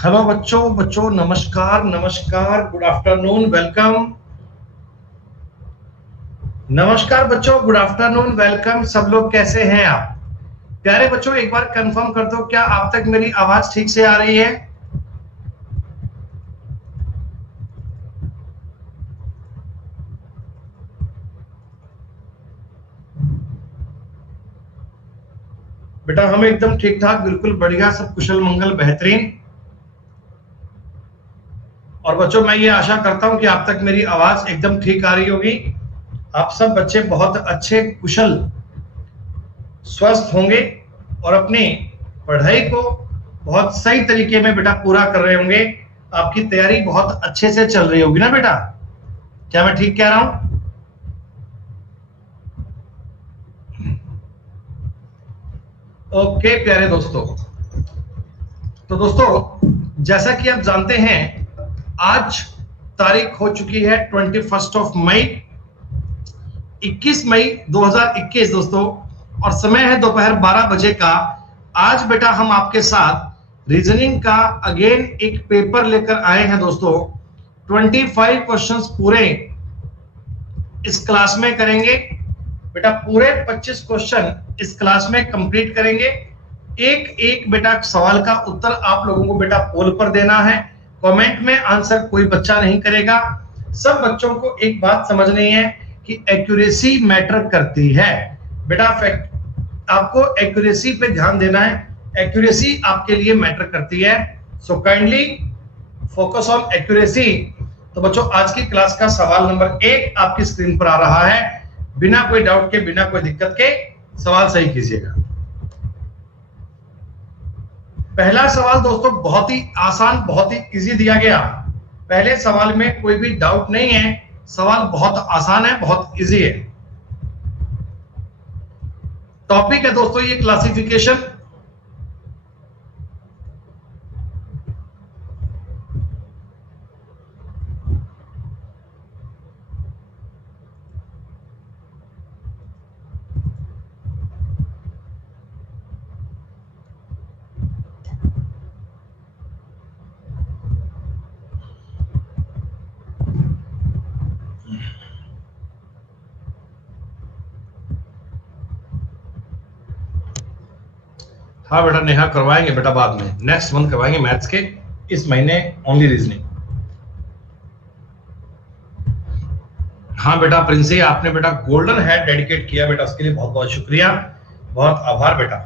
Hello बच्चों बच्चों नमस्कार नमस्कार गुड आफ्टरनून वेलकम। नमस्कार बच्चों, गुड आफ्टरनून वेलकम। सब लोग कैसे हैं आप? प्यारे बच्चों, एक बार कंफर्म कर दो, क्या आप तक मेरी आवाज ठीक से आ रही है? बेटा हम एकदम ठीक ठाक, बिल्कुल बढ़िया, सब कुशल मंगल बेहतरीन। और बच्चों मैं ये आशा करता हूं कि आप तक मेरी आवाज एकदम ठीक आ रही होगी। आप सब बच्चे बहुत अच्छे कुशल स्वस्थ होंगे और अपनी पढ़ाई को बहुत सही तरीके में बेटा पूरा कर रहे होंगे। आपकी तैयारी बहुत अच्छे से चल रही होगी ना बेटा? क्या मैं ठीक कह रहा हूं? ओके प्यारे दोस्तों, तो दोस्तों जैसा कि आप जानते हैं आज तारीख हो चुकी है 21 मई 21 मई 2021 दोस्तों, और समय है दोपहर 12 बजे का। आज बेटा हम आपके साथ रीजनिंग का अगेन एक पेपर लेकर आए हैं दोस्तों। 25 क्वेश्चंस पूरे इस क्लास में करेंगे बेटा। पूरे 25 क्वेश्चन इस क्लास में कंप्लीट करेंगे। एक एक बेटा सवाल का उत्तर आप लोगों को बेटा पोल पर देना है। कमेंट में आंसर कोई बच्चा नहीं करेगा। सब बच्चों को एक बात समझनी है कि एक्यूरेसी मैटर करती है बेटा। फैक्ट आपको एक्यूरेसी पे ध्यान देना है। एक्यूरेसी आपके लिए मैटर करती है, so kindly focus on accuracy. तो बच्चों आज की क्लास का सवाल नंबर 1 आपकी स्क्रीन पर आ रहा है। बिना कोई डाउट के, बिना कोई दिक्कत के सवाल सही कीजिएगा। पहला सवाल दोस्तों बहुत ही आसान, बहुत ही इजी दिया गया। पहले सवाल में कोई भी डाउट नहीं है, सवाल बहुत आसान है, बहुत इजी है। टॉपिक है दोस्तों ये क्लासिफिकेशन। हाँ बेटा नेहा करवाएंगे बेटा, बाद में नेक्स्ट मंथ करवाएंगे मैथ्स के, इस महीने ओनली रीजनिंग। हाँ बेटा प्रिंसी, आपने बेटा गोल्डन हैट डेडिकेट किया बेटा, उसके लिए बहुत बहुत शुक्रिया, बहुत आभार बेटा।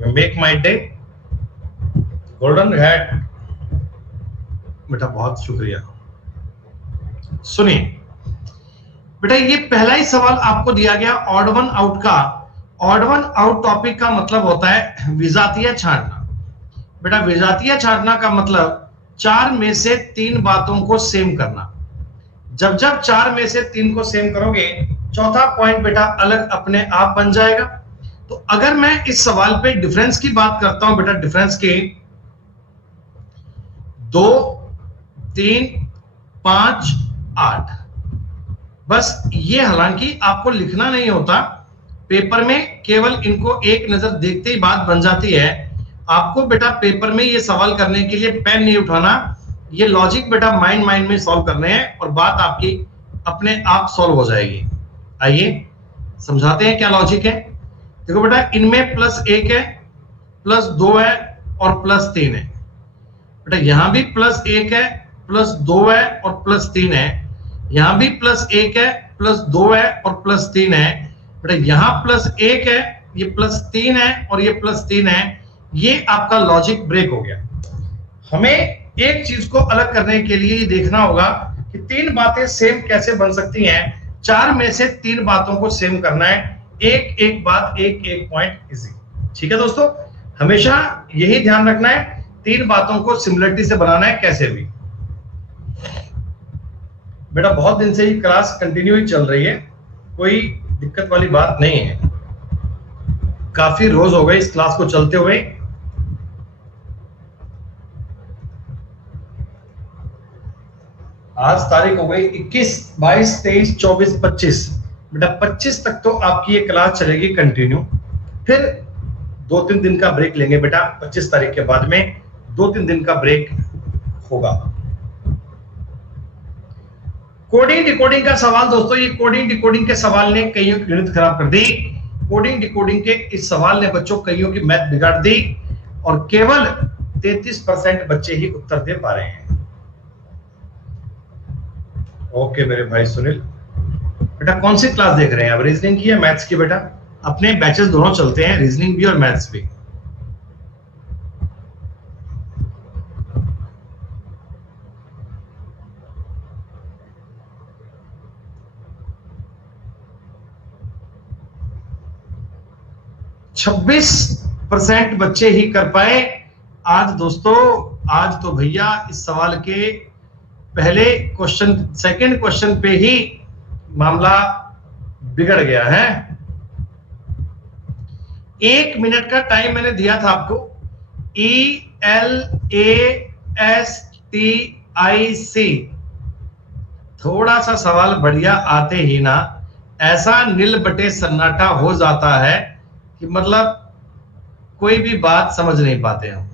You make my day. Golden hat बेटा, बहुत शुक्रिया। सुनिए बेटा, ये पहला ही सवाल आपको दिया गया ऑड वन आउट का। ऑड वन आउट टॉपिक का मतलब होता है विजातीय छांटना। बेटा विजातीय छांटना का मतलब 4 में से 3 बातों को सेम करना। जब जब 4 में से 3 को सेम करोगे, चौथा पॉइंट बेटा अलग अपने आप बन जाएगा। तो अगर मैं इस सवाल पे डिफरेंस की बात करता हूं बेटा, डिफरेंस के 2, 3, 5, 8, बस ये हालांकि आपको लिखना नहीं होता पेपर में, केवल इनको एक नजर देखते ही बात बन जाती है। आपको बेटा पेपर में ये सवाल करने के लिए पेन नहीं उठाना, ये लॉजिक बेटा माइंड में सॉल्व करने हैं और बात आपकी अपने आप सॉल्व हो जाएगी। आइए समझाते हैं क्या लॉजिक है। देखो बेटा, इनमें +1 है, +2 है और +3 है। बेटा यहां भी +1 है, +2 है और +3 है। यहां भी +1 है, +2 है और +3 है। बेटा यहां +1 है, ये +3 है और ये +3 है। ये आपका लॉजिक ब्रेक हो गया। हमें एक चीज को अलग करने के लिए देखना होगा कि 3 बातें सेम कैसे बन सकती हैं। 4 में से 3 बातों को सेम करना है, एक एक बात, एक एक पॉइंट इजी। ठीक है दोस्तों, हमेशा यही ध्यान रखना है, 3 बातों को सिमिलरिटी से बनाना है कैसे भी। बेटा बहुत दिन से ये क्लास कंटिन्यू ही चल रही है, कोई दिक्कत वाली बात नहीं है। काफी रोज हो गए इस क्लास को चलते हुए। आज तारीख हो गई 21, 22, 23, 24, 25। बेटा 25 तक तो आपकी ये क्लास चलेगी कंटिन्यू, फिर 2-3 दिन का ब्रेक लेंगे बेटा 25 तारीख के बाद में। 2-3 दिन का ब्रेक होगा। कोडिंग डिकोडिंग का सवाल दोस्तों, ये कोडिंग डिकोडिंग के सवाल ने कईयों की गणित खराब कर दी। कोडिंग डिकोडिंग के इस सवाल ने बच्चों कईयों की मैथ बिगाड़ दी और केवल 33% बच्चे ही उत्तर दे पा रहे हैं। ओके मेरे भाई सुनील, बेटा कौन सी क्लास देख रहे हैं आप, रीजनिंग की या मैथ्स की? बेटा अपने बैचेस दोनों चलते हैं, रीजनिंग भी और मैथ्स भी। छब्बीस % बच्चे ही कर पाए आज दोस्तों। आज तो भैया इस सवाल के पहले क्वेश्चन, सेकंड क्वेश्चन पे ही मामला बिगड़ गया है। 1 मिनट का टाइम मैंने दिया था आपको। ELASTIC, थोड़ा सा सवाल बढ़िया आते ही ना ऐसा नील बटे सन्नाटा हो जाता है कि मतलब कोई भी बात समझ नहीं पाते हम।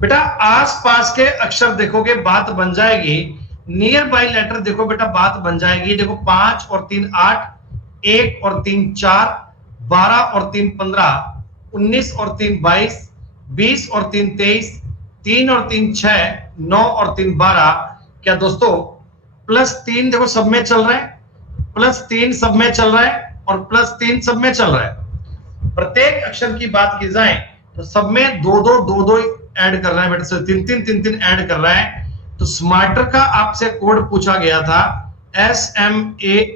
बेटा आसपास के अक्षर देखोगे बात बन जाएगी। नियर बाई लेटर देखो बेटा बात बन जाएगी। देखो 5 और 3 8, 1 और 3 4, 12 और 3 15, 19 और 3 22, 20 और 3 23, 3 और 3 6, 9 और 3 12। क्या दोस्तों +3 देखो सब में चल रहा है, +3 सब में चल रहा है और +3 सब में चल रहा है। प्रत्येक अक्षर की बात की जाए तो सब में 2-2 ऐड कर रहा है बेटा, 3-3 ऐड कर रहा है। तो स्मार्टर का आपसे कोड पूछा गया था SMARTER।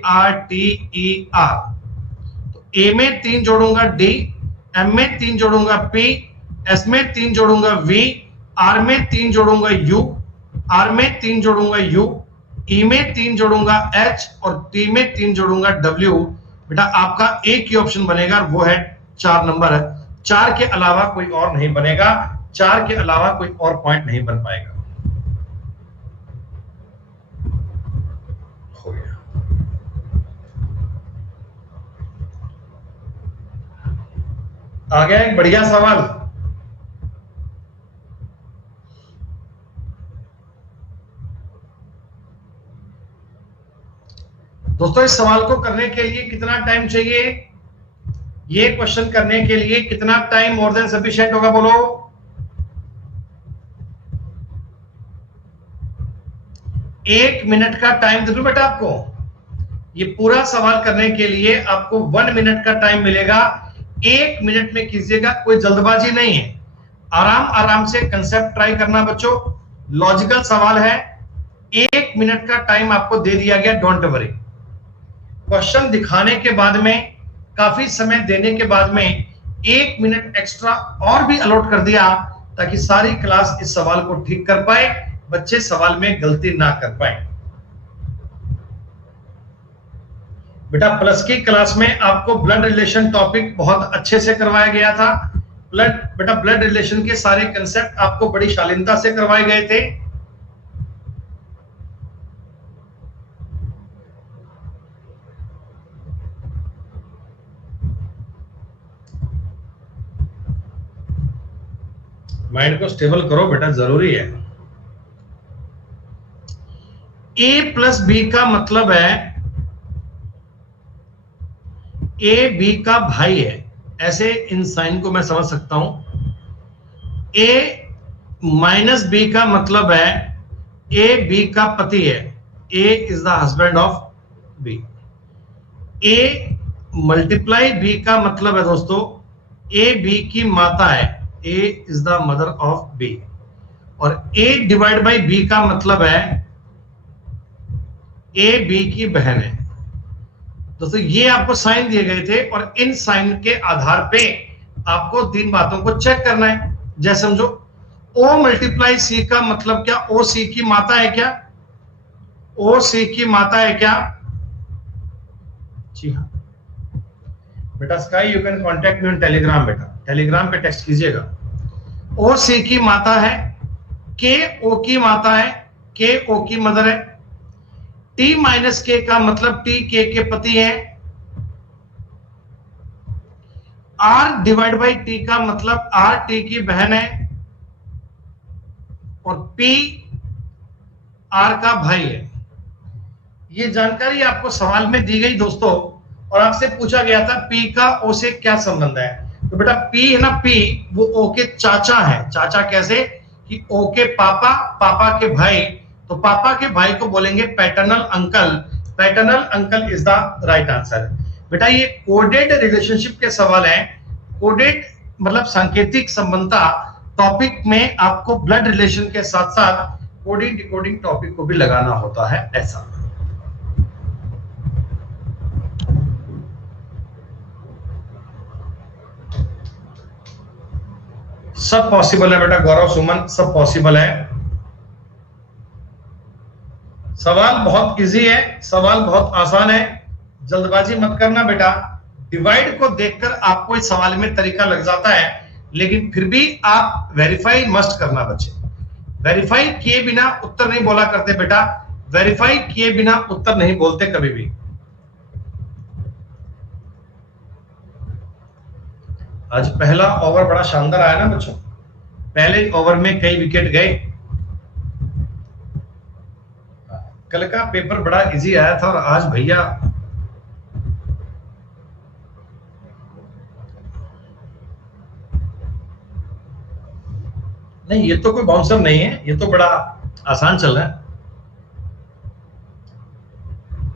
तो ए में 3 जोड़ूंगा D, M में 3 जोड़ूंगा P, S में 3 जोड़ूंगा V, R में 3 जोड़ूंगा U, R में 3 जोड़ूंगा U, E में 3 जोड़ूंगा H और T में 3 जोड़ूंगा W। बेटा आपका एक ही ऑप्शन बनेगा, वो है 4 नंबर। 4 के अलावा कोई और नहीं बनेगा, 4 के अलावा कोई और पॉइंट नहीं बन पाएगा। हो गया। आ गया एक बढ़िया सवाल। दोस्तों इस सवाल को करने के लिए कितना टाइम चाहिए? ये क्वेश्चन करने के लिए कितना टाइम मोर देन सफिशिएंट होगा बोलो? 1 मिनट का टाइम दे दूं बेटा आपको। ये पूरा सवाल करने के लिए आपको 1 मिनट का टाइम मिलेगा। 1 मिनट में कीजिएगा, कोई जल्दबाजी नहीं है। आराम आराम से कंसेप्ट ट्राई करना बच्चों, लॉजिकल सवाल है। 1 मिनट का टाइम आपको दे दिया गया, डोंट वरी। क्वेश्चन दिखाने के बाद में, काफी समय देने के बाद में 1 मिनट एक्स्ट्रा और भी अलॉट कर दिया ताकि सारी क्लास इस सवाल को ठीक कर पाए, बच्चे सवाल में गलती ना कर पाए। बेटा प्लस की क्लास में आपको ब्लड रिलेशन टॉपिक बहुत अच्छे से करवाया गया था। बेटा ब्लड रिलेशन के सारे कंसेप्ट आपको बड़ी शालीनता से करवाए गए थे। माइंड को स्टेबल करो बेटा, जरूरी है। A + B का मतलब है A B का भाई है, ऐसे इन साइन को मैं समझ सकता हूं। A - B का मतलब है A B का पति है, A is the husband of B। A × B का मतलब है दोस्तों A B की माता है, A is the mother of B। और A / B का मतलब है A B की बहन है। दोस्तों ये आपको साइन दिए गए थे और इन साइन के आधार पे आपको 3 बातों को चेक करना है। जैसे समझो O × C का मतलब क्या? O C की माता है क्या? O C की माता है क्या? जी हाँ बेटा। Sky you can contact me on Telegram. बेटा टेलीग्राम पे टेक्स्ट कीजिएगा। O C की माता है, K O की माता है, K O की मदर है। T - K का मतलब T K के पति हैं। R डिवाइड बाई T का मतलब R T की बहन है और P R का भाई है। ये जानकारी आपको सवाल में दी गई दोस्तों, और आपसे पूछा गया था P का O से क्या संबंध है। तो बेटा P है ना, P वो O के चाचा है। चाचा कैसे कि O के पापा, पापा के भाई, तो पापा के भाई को बोलेंगे paternal uncle. Paternal uncle is the right answer. बेटा ये कोडेड रिलेशनशिप के सवाल हैं। कोडेड मतलब सांकेतिक संबंधता टॉपिक में आपको ब्लड रिलेशन के साथ साथ कोडिंग डिकोडिंग टॉपिक को भी लगाना होता है, ऐसा। सब पॉसिबल है बेटा गौरव सुमन, सब पॉसिबल है। सवाल बहुत इजी है, सवाल बहुत आसान है, जल्दबाजी मत करना बेटा। डिवाइड को देखकर आपको इस सवाल में तरीका लग जाता है, लेकिन फिर भी आप वेरीफाई मस्ट करना बच्चे। वेरीफाई किए बिना उत्तर नहीं बोला करते बेटा, वेरीफाई किए बिना उत्तर नहीं बोलते कभी भी। आज पहला ओवर बड़ा शानदार आया ना बच्चों, पहले ओवर में कई विकेट गए। कल का पेपर बड़ा इजी आया था और आज भैया नहीं, ये तो कोई बाउंसर नहीं है, ये तो बड़ा आसान चल रहा है।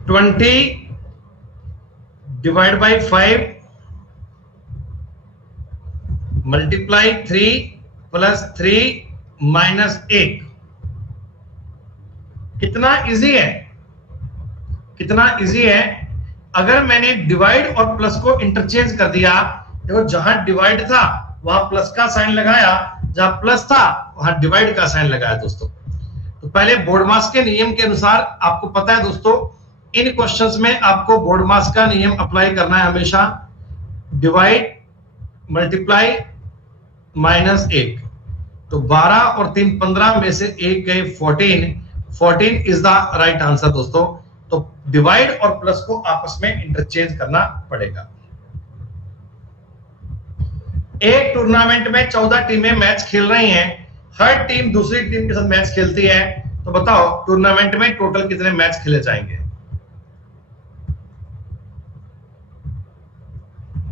20 divide by 5 multiply 3 plus 3 minus 1। कितना इजी है, कितना इजी है। अगर मैंने डिवाइड और प्लस को इंटरचेंज कर दिया, देखो जहां डिवाइड था वहां प्लस का साइन लगाया, जहां प्लस था वहां डिवाइड का साइन लगाया दोस्तों। तो पहले बोर्डमास के नियम के अनुसार आपको पता है दोस्तों, इन क्वेश्चंस में आपको बोर्डमास का नियम अप्लाई करना है हमेशा। डिवाइड मल्टीप्लाई माइनस 1, तो 12 और 3 15 में से 1 गए 14 इज द राइट आंसर दोस्तों। तो डिवाइड और प्लस को आपस में इंटरचेंज करना पड़ेगा। एक टूर्नामेंट में 14 टीमें मैच खेल रही हैं, हर टीम दूसरी टीम के साथ मैच खेलती है, तो बताओ टूर्नामेंट में टोटल कितने मैच खेले जाएंगे।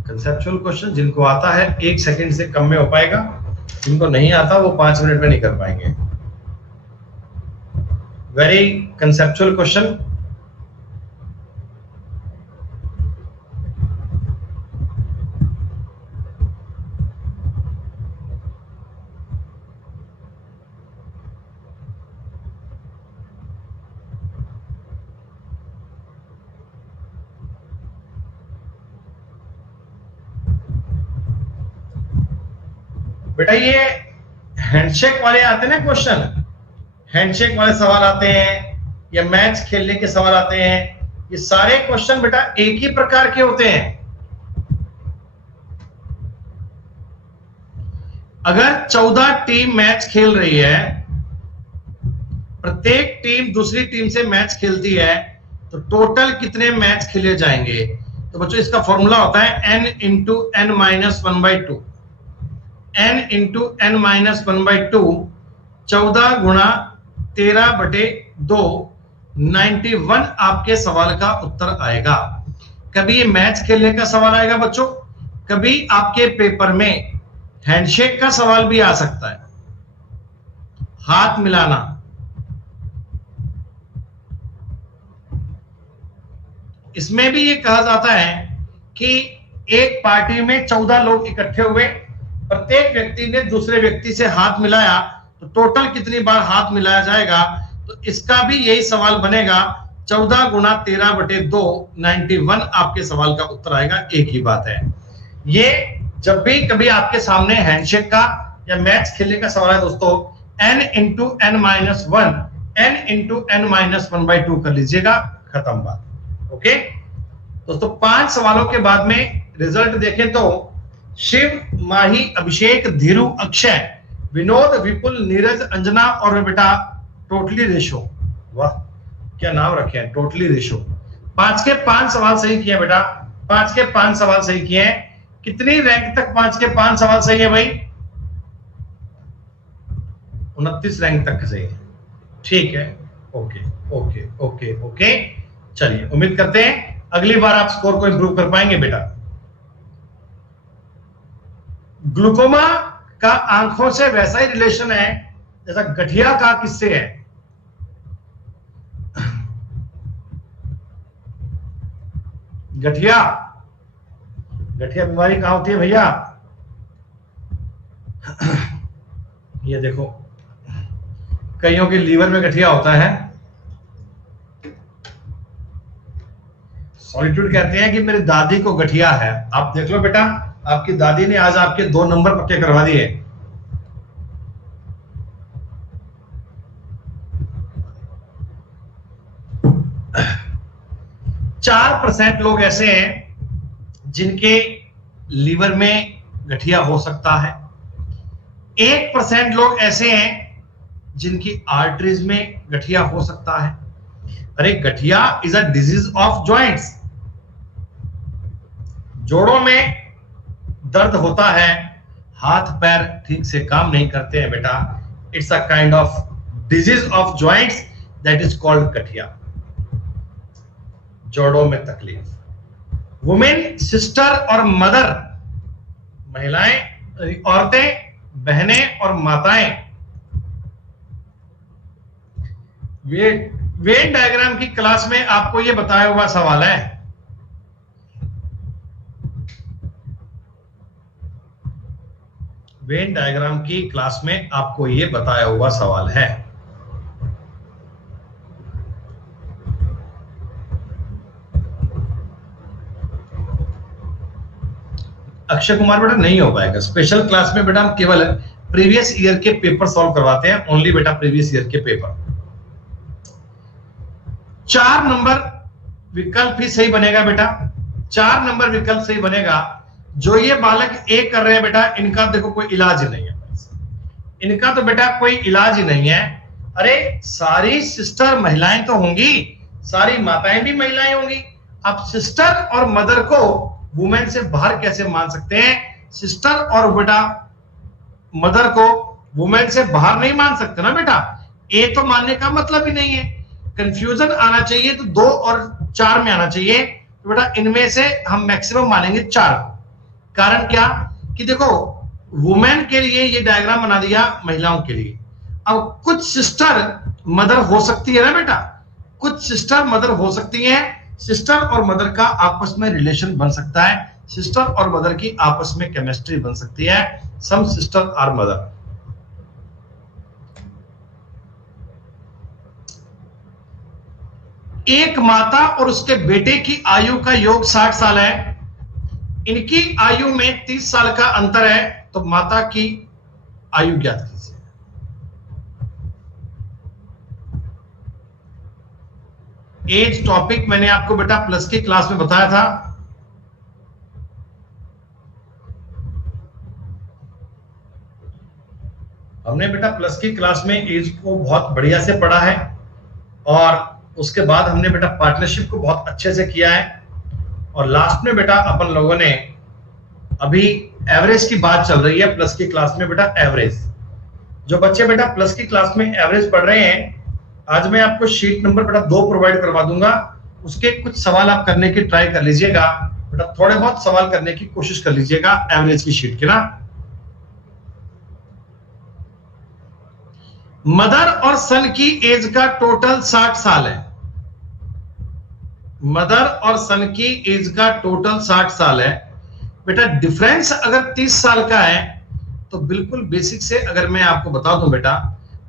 कंसेप्चुअल क्वेश्चन जिनको आता है 1 सेकंड से कम में हो पाएगा, जिनको नहीं आता वो 5 मिनट में नहीं कर पाएंगे। Very conceptual question. बेटा ये हैंडशेक वाले आते हैं ना क्वेश्चन, हैंडशेक वाले सवाल आते हैं या मैच खेलने के सवाल आते हैं, ये सारे क्वेश्चन बेटा एक ही प्रकार के होते हैं। अगर 14 टीम मैच खेल रही है, प्रत्येक टीम दूसरी टीम से मैच खेलती है, तो टोटल कितने मैच खेले जाएंगे। तो बच्चों इसका फॉर्मूला होता है n into n minus 1/2, n into n minus 1/2, 14 गुणा 13/2, 91 आपके सवाल का उत्तर आएगा। कभी ये मैच खेलने का सवाल आएगा बच्चों, कभी आपके पेपर में हैंडशेक का सवाल भी आ सकता है, हाथ मिलाना। इसमें भी ये कहा जाता है कि एक पार्टी में 14 लोग इकट्ठे हुए, प्रत्येक व्यक्ति ने दूसरे व्यक्ति से हाथ मिलाया, तो टोटल कितनी बार हाथ मिलाया जाएगा। तो इसका भी यही सवाल बनेगा, 14 गुणा 13/2, 91 आपके सवाल का उत्तर आएगा। एक ही बात है। ये जब भी कभी आपके सामने हैंडशेक का या मैच खेलने का सवाल है दोस्तों, n into n minus 1, n into n minus 1/2 कर लीजिएगा, खत्म बात। ओके दोस्तों, 5 सवालों के बाद में रिजल्ट देखें तो शिव, माही, अभिषेक, धीरू, अक्षय, विनोद, विपुल, नीरज, अंजना और बेटा टोटली रेशो। वाह क्या नाम रखे हैं, टोटली रेशो। 5 के 5 सवाल सही किए बेटा, 5 के 5 सवाल सही किए हैं। कितनी रैंक तक 5 के 5 सवाल सही है भाई? 29 रैंक तक सही है। ठीक है, ओके ओके ओके ओके। चलिए, उम्मीद करते हैं अगली बार आप स्कोर को इंप्रूव कर पाएंगे बेटा। ग्लूकोमा का आंखों से वैसा ही रिलेशन है जैसा गठिया का किससे है। गठिया बीमारी कहां होती है भैया? ये देखो, कईयों के लीवर में गठिया होता है। सॉलिट्यूड कहते हैं कि मेरी दादी को गठिया है। आप देख लो बेटा, आपकी दादी ने आज आपके 2 नंबर पक्के करवा दिए। चार % लोग ऐसे हैं जिनके लीवर में गठिया हो सकता है। 1% लोग ऐसे हैं जिनकी आर्टरीज में गठिया हो सकता है। अरे, गठिया is a disease of joints. जोड़ों में दर्द होता है, हाथ पैर ठीक से काम नहीं करते हैं बेटा। It's a kind of disease of joints that is called गठिया। जोड़ों में तकलीफ। वुमेन, सिस्टर और मदर, महिलाएं, औरतें, बहनें और माताएं। वेन डायग्राम की क्लास में आपको यह बताया हुआ सवाल है। वेन डायग्राम की क्लास में आपको यह बताया हुआ सवाल है। अक्षय कुमार बेटा नहीं हो पाएगा। स्पेशल क्लास में बेटा हम केवल प्रीवियस ईयर के पेपर सॉल्व करवाते हैं, ओनली बेटा प्रीवियस ईयर के पेपर। 4 नंबर विकल्प ही सही बनेगा बेटा। 4 नंबर विकल्प सही बनेगा। जो ये बालक ए कर रहे हैं बेटा, इनका देखो कोई इलाज ही नहीं है। इनका तो बेटा कोई इलाज ही नहीं है। अरे, सारी सिस्टर महिलाएं तो होंगी, सारी माताएं भी महिलाएं होंगी। अब सिस्टर और मदर को वुमेन से बाहर कैसे मान सकते हैं? सिस्टर और बेटा मदर को वुमेन से बाहर नहीं मान सकते ना बेटा। ए तो मानने का मतलब ही नहीं है। कंफ्यूजन आना चाहिए तो 2 और 4 में आना चाहिए। तो बेटा इनमें से हम मैक्सिमम मानेंगे 4। कारण क्या कि देखो, वुमेन के लिए ये डायग्राम बना दिया, महिलाओं के लिए। अब कुछ सिस्टर मदर हो सकती है ना बेटा, कुछ सिस्टर मदर हो सकती है। सिस्टर और मदर का आपस में रिलेशन बन सकता है। सिस्टर और मदर की आपस में केमिस्ट्री बन सकती है। सम सिस्टर आर मदर। एक माता और उसके बेटे की आयु का योग 60 साल है। इनकी आयु में 30 साल का अंतर है, तो माता की आयु ज्ञात कीजिए। एज टॉपिक मैंने आपको बेटा प्लस की क्लास में बताया था। हमने बेटा प्लस की क्लास में एज को बहुत बढ़िया से पढ़ा है, और उसके बाद हमने बेटा पार्टनरशिप को बहुत अच्छे से किया है। और लास्ट में बेटा अपन लोगों ने अभी एवरेज की बात चल रही है प्लस की क्लास में बेटा। एवरेज, जो बच्चे बेटा प्लस की क्लास में एवरेज पढ़ रहे हैं, आज मैं आपको शीट नंबर बेटा 2 प्रोवाइड करवा दूंगा। उसके कुछ सवाल आप करने की ट्राई कर लीजिएगा बेटा, थोड़े बहुत सवाल करने की कोशिश कर लीजिएगा एवरेज की शीट के ना। मदर और सन की एज का टोटल 60 साल है। मदर और सन की एज का टोटल 60 साल है बेटा। डिफरेंस अगर 30 साल का है तो बिल्कुल बेसिक से अगर मैं आपको बता दूं बेटा,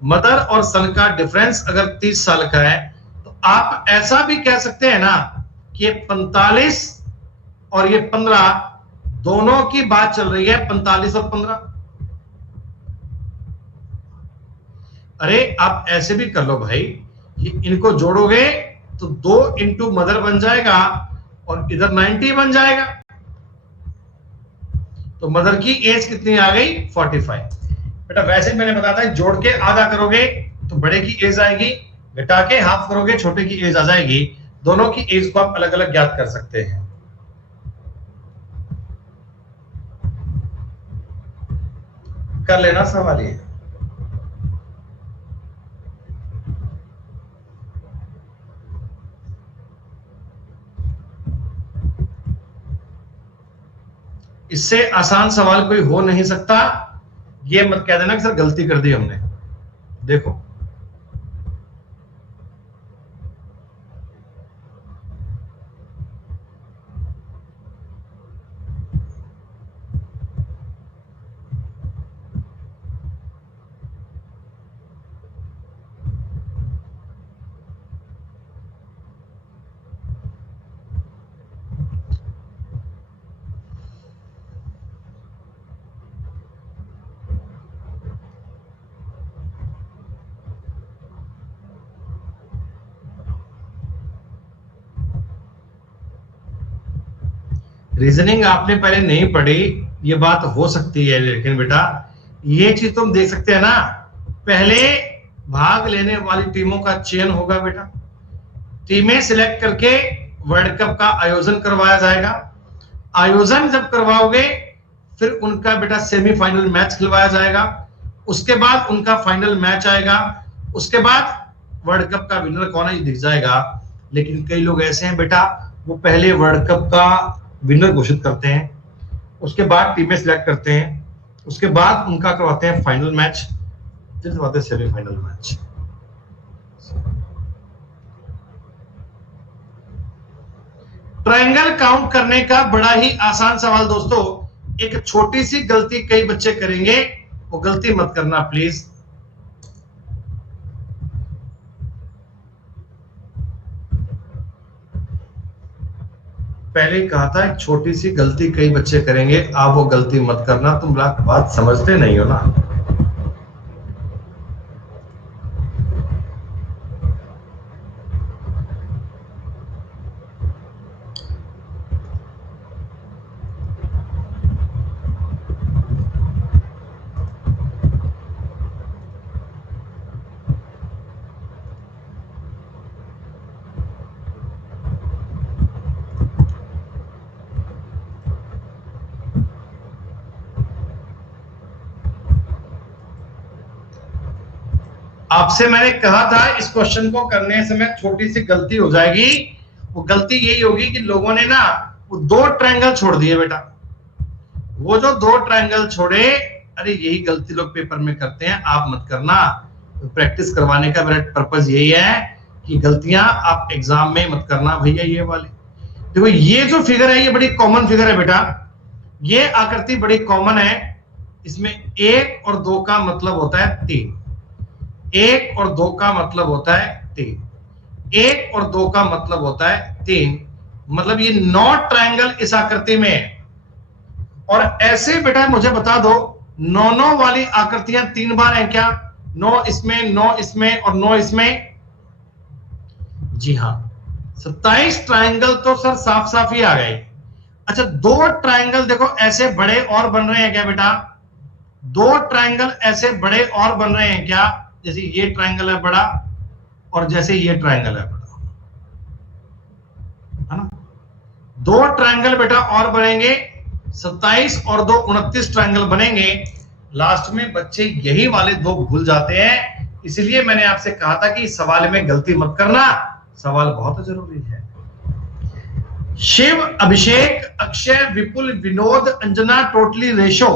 मदर और सन का डिफरेंस अगर 30 साल का है तो आप ऐसा भी कह सकते हैं ना कि ये 45 और ये 15 दोनों की बात चल रही है। 45 और 15। अरे आप ऐसे भी कर लो भाई, कि इनको जोड़ोगे तो 2 इंटू मदर बन जाएगा और इधर 90 बन जाएगा। तो मदर की एज कितनी आ गई? 45 बेटा। वैसे मैंने बताया था जोड़ के आधा करोगे तो बड़े की एज आएगी, घटा के हाफ करोगे छोटे की एज आ जाएगी। दोनों की एज को आप अलग अलग ज्ञात कर सकते हैं। कर लेना सवाल ये। इससे आसान सवाल कोई हो नहीं सकता। ये मत कह देना कि सर गलती कर दी हमने। देखो रीजनिंग आपने पहले नहीं पढ़ी, ये बात हो सकती है, लेकिन बेटा ये चीज तुम देख सकते हैं ना, पहले भाग लेने वाली टीमों का चयन होगा बेटा, टीमें सिलेक्ट करके वर्ल्ड कप का आयोजन करवाया जाएगा। आयोजन जब करवाओगे फिर उनका बेटा सेमीफाइनल मैच खिलवाया जाएगा, उसके बाद उनका फाइनल मैच आएगा, उसके बाद वर्ल्ड कप का विनर कौन है ये दिख जाएगा। लेकिन कई लोग ऐसे हैं बेटा, वो पहले वर्ल्ड कप का विनर घोषित करते हैं, उसके बाद टीमें सिलेक्ट करते हैं, उसके बाद उनका करवाते हैं फाइनल मैच, फिर करवाते हैं सेमीफाइनल मैच। ट्रायंगल काउंट करने का बड़ा ही आसान सवाल दोस्तों, एक छोटी सी गलती कई बच्चे करेंगे, वो गलती मत करना प्लीज। पहले ही कहा था एक छोटी सी गलती कई बच्चे करेंगे, आप वो गलती मत करना। तुम बात समझते नहीं हो ना। आपसे मैंने कहा था इस क्वेश्चन को करने समय छोटी सी गलती हो जाएगी, वो गलती यही होगी कि लोगों ने ना वो दो ट्रायंगल छोड़ दिए बेटा, वो जो दो ट्रायंगल छोड़े, अरे यही गलती लोग पेपर में करते हैं, आप मत करना। तो प्रैक्टिस करवाने का मेरा पर्पस यही है कि गलतियां आप एग्जाम में मत करना भैया। ये वाले देखो, ये जो फिगर है ये बड़ी कॉमन फिगर है बेटा, ये आकृति बड़ी कॉमन है, इसमें एक और दो का मतलब होता है तीन, एक और दो का मतलब होता है तीन, एक और दो का मतलब होता है तीन, मतलब ये 9 ट्रायंगल इस आकृति में है। और ऐसे बेटा मुझे बता दो, 9 वाली आकृतियां 3 बार हैं क्या? 9 इसमें, 9 इसमें और 9 इसमें। जी हां, 27 ट्रायंगल तो सर साफ साफ ही आ गए। अच्छा, दो ट्रायंगल देखो ऐसे बड़े और बन रहे हैं क्या बेटा? दो ट्रायंगल ऐसे बड़े और बन रहे हैं क्या? जैसे ये ट्रायंगल है बड़ा और जैसे ये ट्रायंगल है बड़ा, है ना? दो ट्रायंगल बेटा और बनेंगे, 27 और 2 29 ट्रायंगल बनेंगे। लास्ट में बच्चे यही वाले दो भूल जाते हैं, इसलिए मैंने आपसे कहा था कि सवाल में गलती मत करना, सवाल बहुत जरूरी है। शिव, अभिषेक, अक्षय, विपुल, विनोद, अंजना, टोटली, रेशो,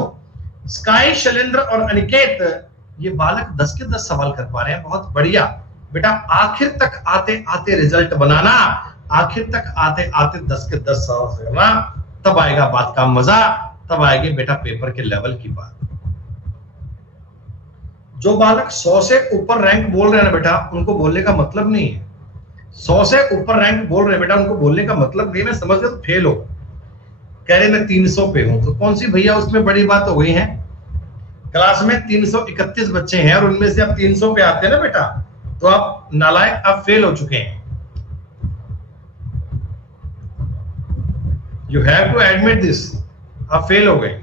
स्काई, शैलेंद्र और अनिकेत, ये बालक 10 के 10 सवाल कर पा रहे हैं, बहुत बढ़िया बेटा। आखिर तक आते आते रिजल्ट बनाना, आखिर तक आते आते 10 के 10 सवाल करना, तब आएगा बात का मजा, तब आएगी बेटा पेपर के लेवल की बात। जो बालक 100 से ऊपर रैंक बोल रहे हैं ना बेटा, उनको बोलने का मतलब नहीं है, 100 से ऊपर रैंक बोल रहे हैं बेटा, उनको बोलने का मतलब नहीं, मैं समझ गया तो फेल हो, कह रहे मैं 300 पे हूं, तो कौन सी भैया उसमें बड़ी बात हो गई है। क्लास में 331 बच्चे हैं और उनमें से आप 300 पे आते हैं ना बेटा, तो आप नालायक, आप फेल हो चुके हैं। You have to admit this, आप फेल हो गए।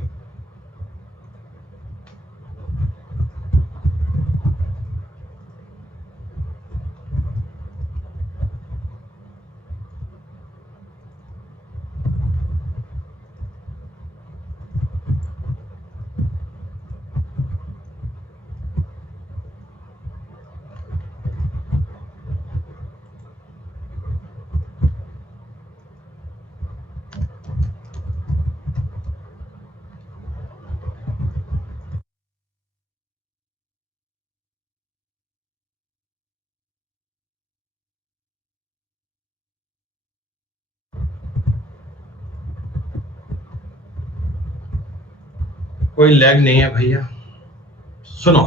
कोई लैग नहीं है भैया, सुनो।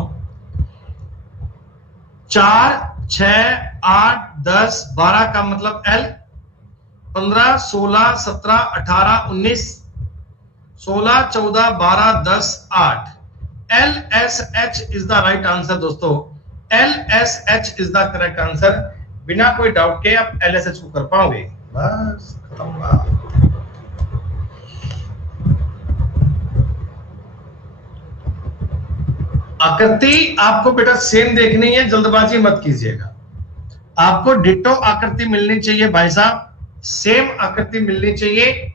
4, 6, 8, 10, 12 का मतलब L, 15, 16, 17, 18, 19, 16, 14, 12, 10, 8। LSH is the right answer दोस्तों। LSH is the correct answer. बिना कोई डाउट के आप LSH को कर पाओगे। बस खत्म बात। आकृति आपको बेटा सेम देखनी है, जल्दबाजी मत कीजिएगा। आपको डिट्टो आकृति मिलनी चाहिए भाई साहब, सेम आकृति मिलनी चाहिए।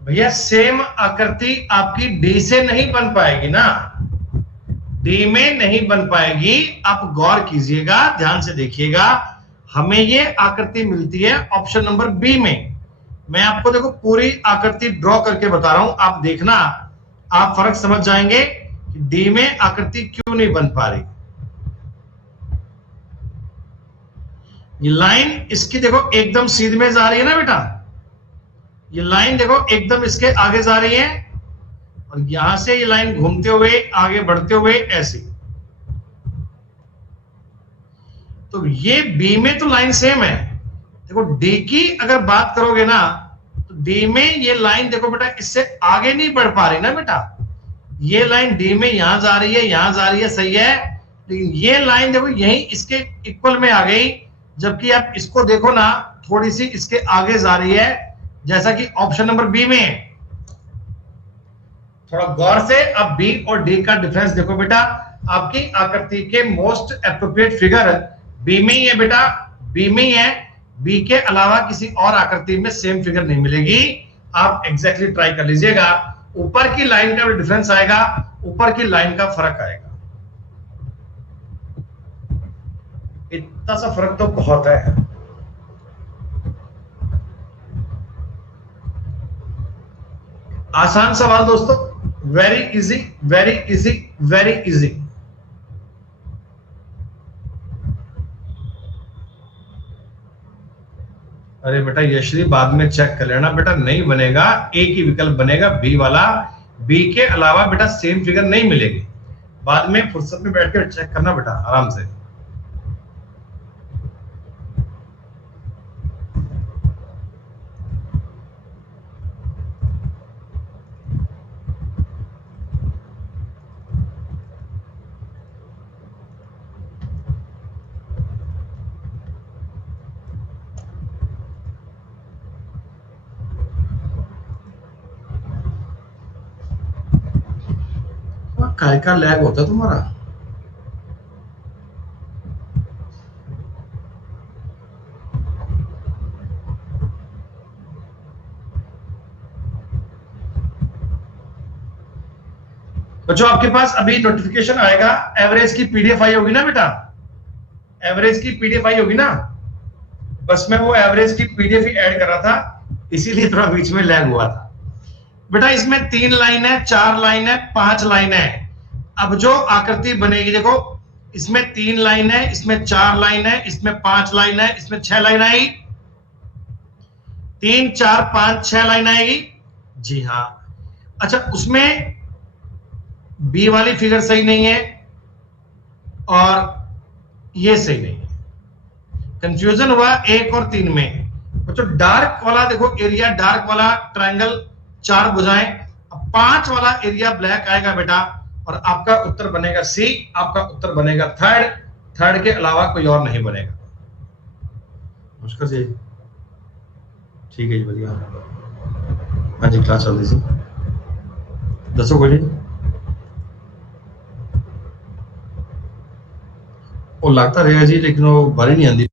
भैया सेम आकृति आपकी डी से नहीं बन पाएगी ना, डी में नहीं बन पाएगी। आप गौर कीजिएगा, ध्यान से देखिएगा। हमें ये आकृति मिलती है ऑप्शन नंबर बी में। मैं आपको देखो पूरी आकृति ड्रॉ करके बता रहा हूं, आप देखना, आप फर्क समझ जाएंगे कि डी में आकृति क्यों नहीं बन पा रही। ये लाइन इसकी देखो एकदम सीध में जा रही है ना बेटा, ये लाइन देखो एकदम इसके आगे जा रही है, और यहां से ये लाइन घूमते हुए आगे बढ़ते हुए ऐसी। तो ये बी में तो लाइन सेम है। देखो डी की अगर बात करोगे ना, तो डी में ये लाइन देखो बेटा इससे आगे नहीं बढ़ पा रही ना बेटा। ये लाइन डी में यहां जा रही है, यहां जा रही है, सही है, लेकिन ये लाइन देखो यही इसके इक्वल में आ गई, जबकि आप इसको देखो ना थोड़ी सी इसके आगे जा रही है, जैसा कि ऑप्शन नंबर बी में है। थोड़ा गौर से अब बी और डी का डिफरेंस देखो बेटा। आपकी आकृति के मोस्ट एप्रोप्रिएट फिगर बी में ही है बेटा, बी में ही है। बी के अलावा किसी और आकृति में सेम फिगर नहीं मिलेगी। आप एग्जैक्टली ट्राई कर लीजिएगा। ऊपर की लाइन का डिफरेंस आएगा, ऊपर की लाइन का फर्क आएगा। इतना सा फर्क तो बहुत है। आसान सवाल दोस्तों, very easy, very easy, very easy. अरे बेटा यशरी बाद में चेक कर लेना बेटा, नहीं बनेगा, एक ही विकल्प बनेगा बी वाला। बी के अलावा बेटा सेम फिगर नहीं मिलेगी। बाद में फुर्सत में बैठ कर चेक करना बेटा आराम से। काय का लैग होता है तुम्हारा? बच्चों आपके पास अभी नोटिफिकेशन आएगा, एवरेज की पीडीएफ आई होगी ना बेटा, एवरेज की पीडीएफ आई होगी ना। बस मैं वो एवरेज की पीडीएफ ही ऐड कर रहा था, इसीलिए थोड़ा बीच में लैग हुआ था बेटा। इसमें 3 लाइन है, 4 लाइन है, 5 लाइन है। अब जो आकृति बनेगी देखो, इसमें 3 लाइन है, इसमें 4 लाइन है, इसमें 5 लाइन है, इसमें 6 लाइन आएगी। 3, 4, 5, 6 लाइन आएगी। जी हाँ। अच्छा उसमें बी वाली फिगर सही नहीं है और ये सही नहीं है, कंफ्यूजन हुआ 1 और 3 में। बच्चों डार्क वाला देखो एरिया, डार्क वाला ट्रायंगल 4 भुजाएं, 5 वाला एरिया ब्लैक आएगा बेटा, और आपका उत्तर बनेगा सी। आपका उत्तर बनेगा थर्ड, थर्ड के अलावा कोई और नहीं बनेगा। नमस्कार जी, ठीक है जी, बढ़िया। हाँ जी क्लास चल रही सी, दसो कोई नहीं, वो लगता रहेगा जी लेकिन वो बारी नहीं आती।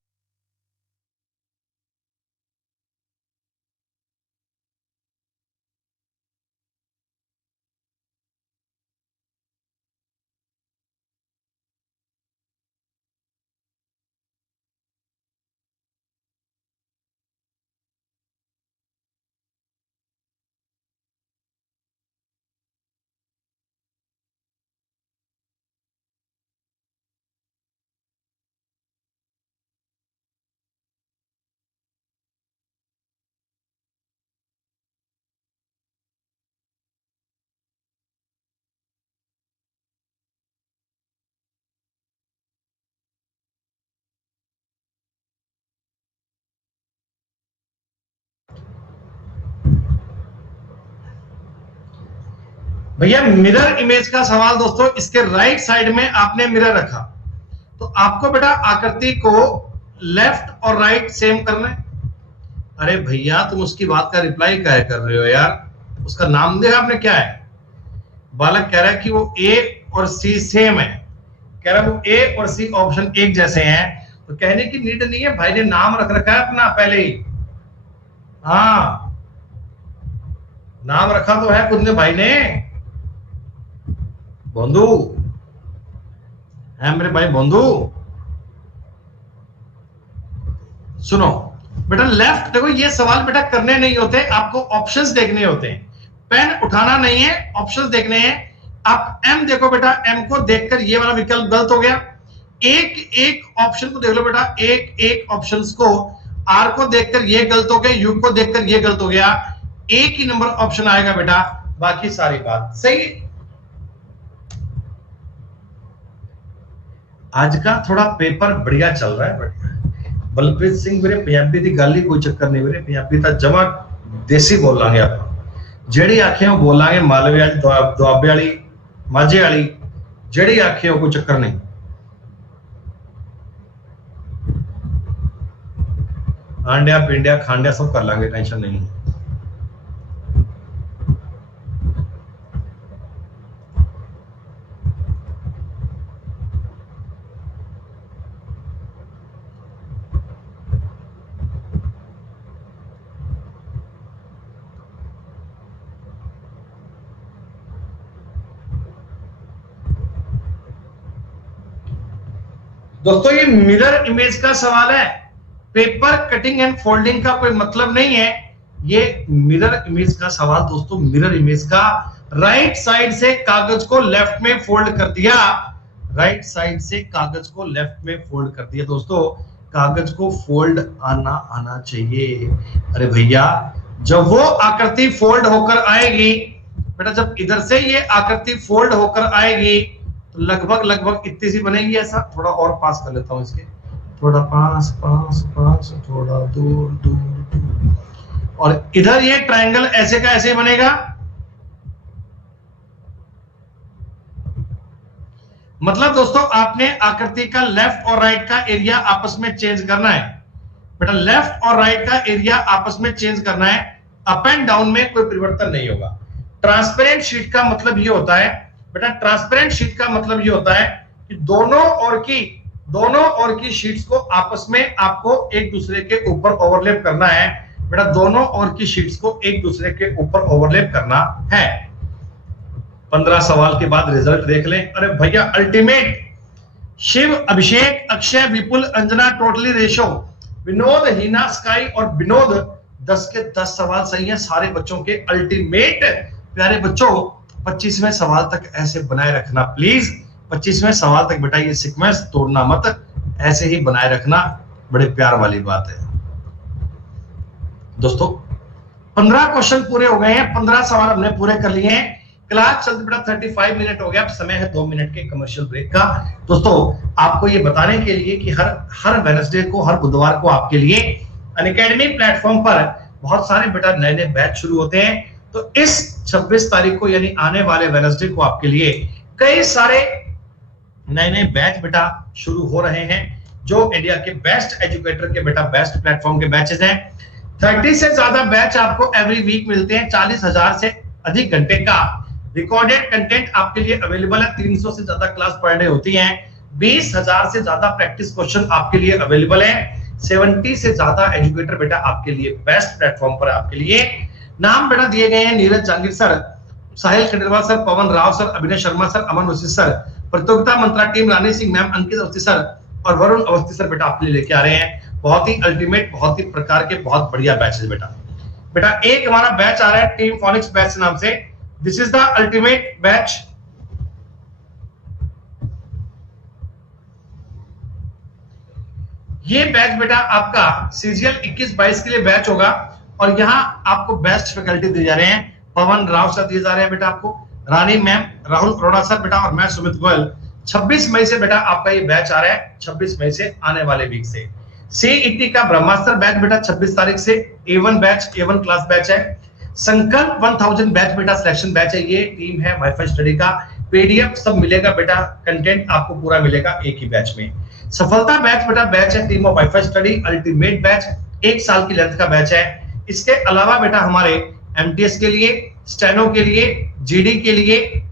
भैया मिरर इमेज का सवाल दोस्तों, इसके राइट साइड में आपने मिरर रखा, तो आपको बेटा आकृति को लेफ्ट और राइट सेम करना है। अरे भैया तुम उसकी बात का रिप्लाई क्या कर रहे हो यार, उसका नाम देखा आपने क्या है। बालक कह रहा है कि वो ए और सी सेम है, कह रहा है वो ए और सी ऑप्शन एक जैसे हैं, तो कहने की नीड नहीं है, भाई ने नाम रख रखा है अपना पहले ही। हाँ नाम रखा तो है खुद ने भाई ने, बंधु है मेरे भाई बंधु। सुनो बेटा लेफ्ट देखो, ये सवाल बेटा करने नहीं होते, आपको ऑप्शंस देखने होते हैं, पेन उठाना नहीं है, ऑप्शंस देखने हैं। आप एम देखो बेटा, एम को देखकर ये वाला विकल्प गलत हो गया, एक एक ऑप्शन को देख लो बेटा, एक एक ऑप्शंस को, आर को देखकर ये गलत हो गया, यू को देखकर ये गलत हो गया, एक ही नंबर ऑप्शन आएगा बेटा, बाकी सारी बात सही। आज का थोड़ा पेपर बढ़िया चल रहा है, बढ़िया। बलप्रीत सिंह मेरे पंजाबी की गल ही कोई चक्कर नहीं, मेरे पंजाबी तो जमा देसी बोलांगे आप, जेड़ी आखे वो बोलांगे, मालवे वाली, दुआबे वाली, माझे वाली, जेड़ी आखे वो कोई चक्कर नहीं। आंडिया पिंडिया खांडिया सब कर लांगे, टेंशन नहीं है। दोस्तों ये मिरर इमेज का सवाल है, पेपर कटिंग एंड फोल्डिंग का कोई मतलब नहीं है, ये मिरर इमेज का सवाल दोस्तों, मिरर इमेज का। राइट साइड से कागज को लेफ्ट में फोल्ड कर दिया, राइट साइड से कागज को लेफ्ट में फोल्ड कर दिया दोस्तों, कागज को फोल्ड आना चाहिए। अरे भैया जब वो आकृति फोल्ड होकर आएगी बेटा, जब इधर से ये आकृति फोल्ड होकर आएगी तो लगभग लगभग इतनी सी बनेगी, ऐसा थोड़ा और पास कर लेता हूं इसके, थोड़ा पास पास पास, थोड़ा दूर दूर दूर, और इधर ये ट्रायंगल ऐसे का ऐसे बनेगा। मतलब दोस्तों आपने आकृति का लेफ्ट और राइट का एरिया आपस में चेंज करना है बेटा, लेफ्ट और राइट का एरिया आपस में चेंज करना है, अप एंड डाउन में कोई परिवर्तन नहीं होगा। ट्रांसपेरेंट शीट का मतलब ये होता है बेटा, ट्रांसपेरेंट शीट का मतलब ये होता है कि दोनों ओर की शीट्स को आपस में आपको एक दूसरे के ऊपर ओवरलैप करना है बेटा, दोनों ओर की शीट्स को एक दूसरे के ऊपर ओवरलैप करना है। 15 सवाल के बाद रिजल्ट देख लें। अरे भैया अल्टीमेट, शिव, अभिषेक, अक्षय, विपुल, अंजना टोटली रेशो, विनोद, हिना, स्काई और विनोद 10 के 10 सवाल सही हैं सारे बच्चों के। अल्टीमेट प्यारे बच्चों 25वें सवाल तक ऐसे बनाए रखना प्लीज, 25वें सवाल तक बेटा ये सीक्वेंस तोड़ना मत, ऐसे ही बनाए रखना, बड़े प्यार वाली बात है दोस्तों। 15 क्वेश्चन पूरे हो गए हैं, 15 सवाल हमने पूरे कर लिए हैं। क्लास चलते बेटा 35 मिनट हो गया, अब समय है 2 मिनट के कमर्शियल ब्रेक का। दोस्तों आपको ये बताने के लिए कि हर वेडनेसडे को, हर बुधवार को आपके लिए अनअकैडमी प्लेटफॉर्म पर बहुत सारे बेटा नए नए बैच शुरू होते हैं, तो इस 26 तारीख को यानी आने वाले वेडनेसडे को आपके लिए कई सारे नए नए बैच बेटा शुरू हो रहे हैं, जो इंडिया के बेस्ट एजुकेटर के बेटा बेस्ट प्लेटफॉर्म के बैचेस हैं। 30 से ज्यादा बैच आपको एवरी वीक मिलते हैं। 40,000 से अधिक घंटे का रिकॉर्डेड कंटेंट आपके लिए अवेलेबल है। 300 से ज्यादा क्लास पर डे होती हैं। 20,000 से ज्यादा प्रैक्टिस क्वेश्चन आपके लिए अवेलेबल है। 70 से ज्यादा एजुकेटर बेटा आपके लिए बेस्ट प्लेटफॉर्म पर आपके लिए। नाम बेटा दिए गए हैं नीरज जांगीर सर, साहिल खंडेलवाल सर, पवन राव सर, अभिनय शर्मा सर, अमन वशिष्ठ सर, प्रतियोगिता मंत्रा टीम रानी सिंह मैम, अंकित अवस्थी सर और वरुण अवस्थी सर बेटा आपके लिए लेके आ रहे हैं। बहुत ही अल्टीमेट, बहुत ही प्रकार के बहुत बढ़िया बैचेस बेटा एक हमारा बैच आ रहा है टीम फोनिक्स बैच नाम से। This is the ultimate batch. ये बैच बेटा आपका सीजीएल 21-22 के लिए बैच होगा और यहाँ आपको बेस्ट फैकल्टी दिए जा रहे हैं। पवन राव सर दिए जा रहे हैं बेटा आपको, रानी मैम, राहुल अरोड़ा सर बेटा और मैं सुमित गोयल। 26 मई से बेटा आपका ये बैच आ रहा है। 26 मई से आने वाले वीक से सीईटी का ब्रह्मास्त्र बैच बेटा 26 तारीख से A1 batch, A1 class batch है। संकल्प 1000 बैच बेटा सिलेक्शन बैच है। ये टीम है वाईफाई स्टडी का, पीडीएफ सब मिलेगा बेटा, कंटेंट आपको पूरा मिलेगा एक ही बैच में। सफलता बैच बेटा बैच है team of wifi study ultimate batch, 1 साल की लेंथ का बैच है। इसके अलावा बेटा हमारे एमटीएस के लिए, स्टेनो के लिए, जीडी के लिए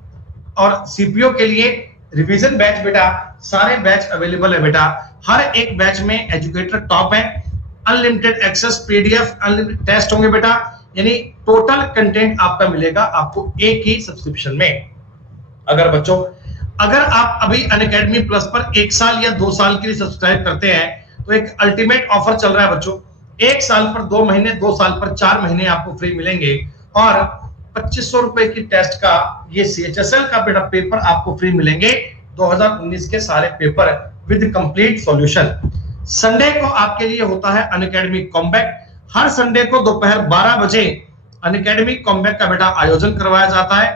और सीपीओ के लिए रिवीजन बैच बेटा सारे बैच अवेलेबल है बेटा। हर एक बैच में एजुकेटर टॉप है। Unlimited access, PDF, unlimited test होंगे बेटा, यानी टोटल कंटेंट आपका मिलेगा आपको एक ही सब्सक्रिप्शन में। अगर आप अभी अनअकैडमी प्लस पर 1 साल या 2 साल के लिए सब्सक्राइब करते हैं तो एक अल्टीमेट ऑफर चल रहा है बच्चों। 1 साल पर 2 महीने, 2 साल पर 4 महीने आपको फ्री मिलेंगे और 2500 रुपए की टेस्ट का ये सीएचएसएल का बेटा पेपर आपको फ्री मिलेंगे। 2019 के सारे paper with complete solution. Sunday को आपके लिए होता है अनअकैडमी कॉम्बैट। हर संडे को दोपहर 12 बजे अनअकैडमी कॉम्बैट का बेटा आयोजन करवाया जाता है।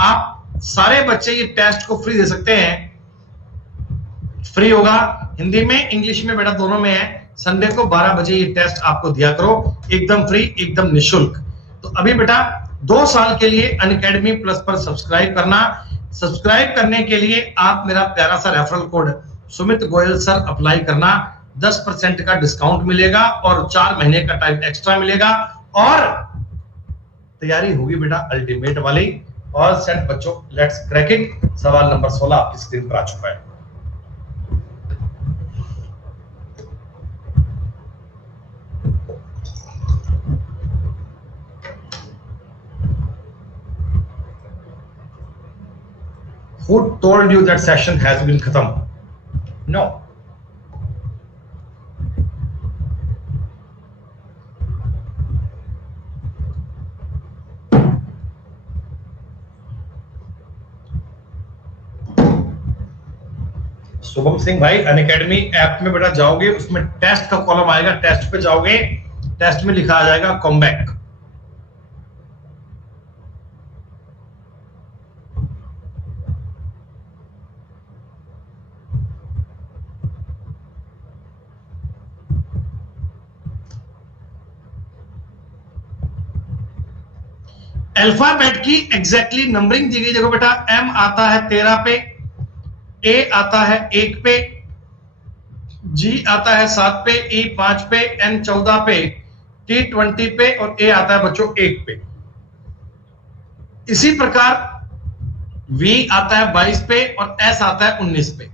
आप सारे बच्चे ये टेस्ट को फ्री दे सकते हैं। फ्री होगा हिंदी में, इंग्लिश में बेटा दोनों में है। संडे को 12 बजे ये टेस्ट आपको दिया करो, एकदम फ्री, एकदम निशुल्क। तो अभी बेटा 2 साल के लिए अनअकैडमी प्लस पर सब्सक्राइब करना। सब्सक्राइब करने के लिए आप मेरा प्यारा सा referral code Sumit Goyal sir apply करना। 10% का डिस्काउंट मिलेगा और 4 महीने का टाइम एक्स्ट्रा मिलेगा और तैयारी होगी बेटा अल्टीमेट वाली। और सेट बच्चों, लेट्स क्रैक इट। सवाल नंबर 16 आपकी स्क्रीन पर आ चुका है। Who told you that session has been khatam? No. Shubham Singh भाई, अनअकैडमी ऐप में बेटा जाओगे, उसमें टेस्ट का कॉलम आएगा, टेस्ट पे जाओगे, टेस्ट में लिखा आ जाएगा कॉम्बैक। अल्फाबेट की एग्जैक्टली नंबरिंग दी गई। देखो बेटा, एम आता है 13 पे, ए आता है 1 पे, जी आता है 7 पे, ई 5 पे, एन 14 पे, टी 20 पे और ए आता है बच्चों 1 पे। इसी प्रकार वी आता है 22 पे और एस आता है 19 पे।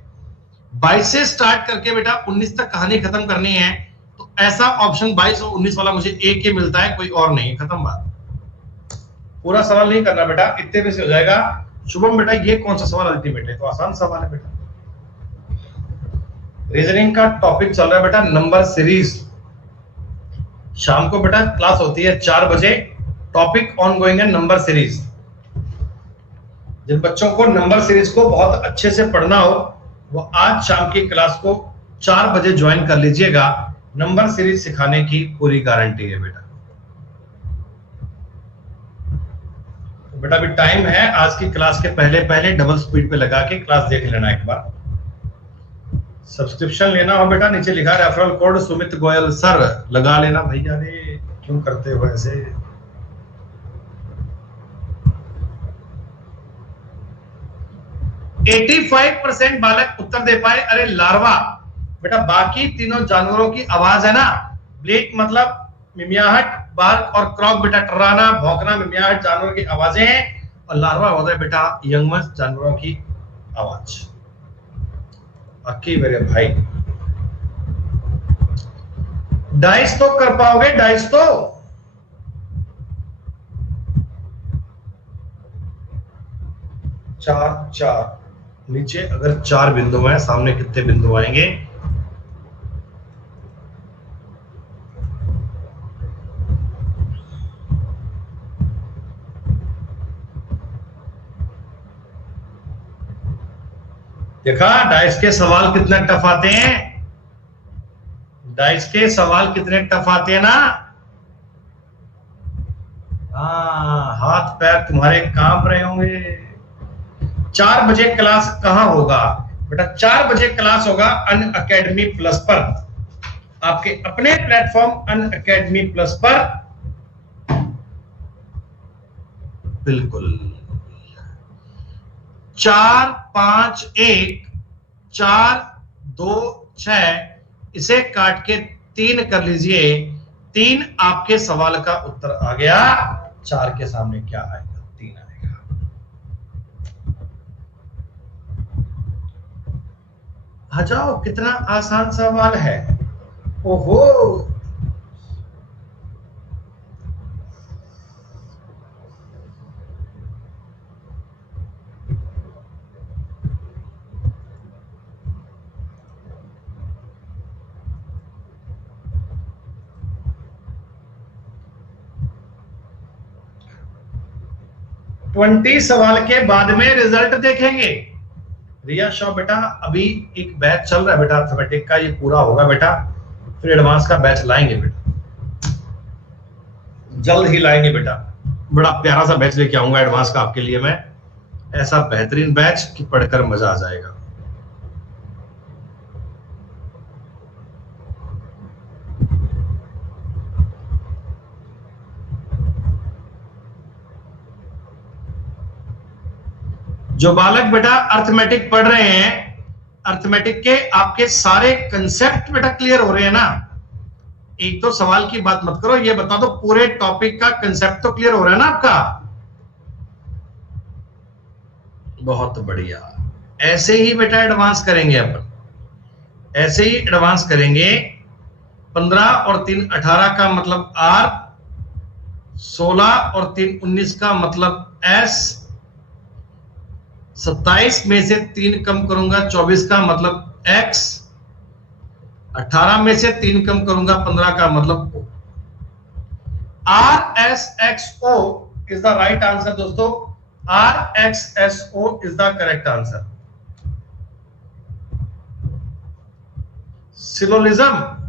22 से स्टार्ट करके बेटा 19 तक कहानी खत्म करनी है तो ऐसा ऑप्शन 22 और 19 वाला मुझे एक ही मिलता है, कोई और नहीं। खत्म बात। पूरा सवाल नहीं करना बेटा, इतने में से हो जाएगा। शुभम बेटा, ये कौन सा सवाल अल्टीमेट है? तो आसान सवाल है बेटा। रीजनिंग का टॉपिक चल रहा है बेटा नंबर सीरीज। शाम को बेटा क्लास होती है 4 बजे। टॉपिक ऑन गोइंग है नंबर सीरीज। जिन बच्चों को नंबर सीरीज को बहुत अच्छे से पढ़ना हो वो आज शाम की क्लास को 4 बजे ज्वाइन कर लीजिएगा। नंबर सीरीज सिखाने की पूरी गारंटी है बेटा। बेटा अभी टाइम है, आज की क्लास के पहले डबल स्पीड पे लगा के क्लास देख लेना एक बार। सब्सक्रिप्शन लेना हो बेटा, नीचे लिखा है referral code Sumit Goyal sir, लगा लेना भैया। रे क्यों करते हो ऐसे? %85 बालक उत्तर दे पाए। अरे लार्वा बेटा, बाकी तीनों जानवरों की आवाज है ना, ब्लेक मतलब मिमियाहट, बार्क और क्रॉक बेटा टर्राना, भौंकना, मिमियाहट जानवरों की आवाजें हैं, और लार्वा होता है बेटा यंगमस जानवरों की आवाज। बाकी मेरे भाई डाइस तो कर पाओगे, डाइस तो चार चार, नीचे अगर 4 बिंदु हैं, सामने कितने बिंदु आएंगे? देखा डाइस के सवाल कितने टफ आते हैं, डाइस के सवाल कितने टफ आते हैं ना। हाँ, हाथ पैर तुम्हारे कांप रहे होंगे। 4 बजे क्लास कहां होगा बेटा? 4 बजे क्लास होगा अन अकेडमी प्लस पर, आपके अपने प्लेटफॉर्म अन अकेडमी प्लस पर। बिल्कुल 4 5 1 4 2 6, इसे काट के 3 कर लीजिए। 3 आपके सवाल का उत्तर आ गया। 4 के सामने क्या आएगा? 3 आएगा। आ जाओ, कितना आसान सवाल है। ओहो, ट्वेंटी सवाल के बाद में रिजल्ट देखेंगे। रिया शॉ बेटा अभी एक बैच चल रहा है बेटा अर्थमेटिक का, ये पूरा होगा बेटा, फिर एडवांस का बैच लाएंगे बेटा, जल्द ही लाएंगे बेटा। बड़ा प्यारा सा बैच लेके आऊंगा एडवांस का आपके लिए मैं, ऐसा बेहतरीन बैच कि पढ़कर मजा आ जाएगा। जो बालक बेटा अर्थमेटिक पढ़ रहे हैं, अर्थमेटिक के आपके सारे कंसेप्ट बेटा क्लियर हो रहे हैं ना? एक तो सवाल की बात मत करो, ये बता दो पूरे टॉपिक का कंसेप्ट तो क्लियर हो रहा है ना आपका? बहुत बढ़िया। ऐसे ही बेटा एडवांस करेंगे अपन, ऐसे ही एडवांस करेंगे। 15 और 3 18 का मतलब आर, 16 और 3 19 का मतलब एस, 27 में से 3 कम करूंगा 24 का मतलब x, 18 में से 3 कम करूंगा 15 का मतलब o। RSXO is the right answer दोस्तों, RXSO is the correct answer. Syllogism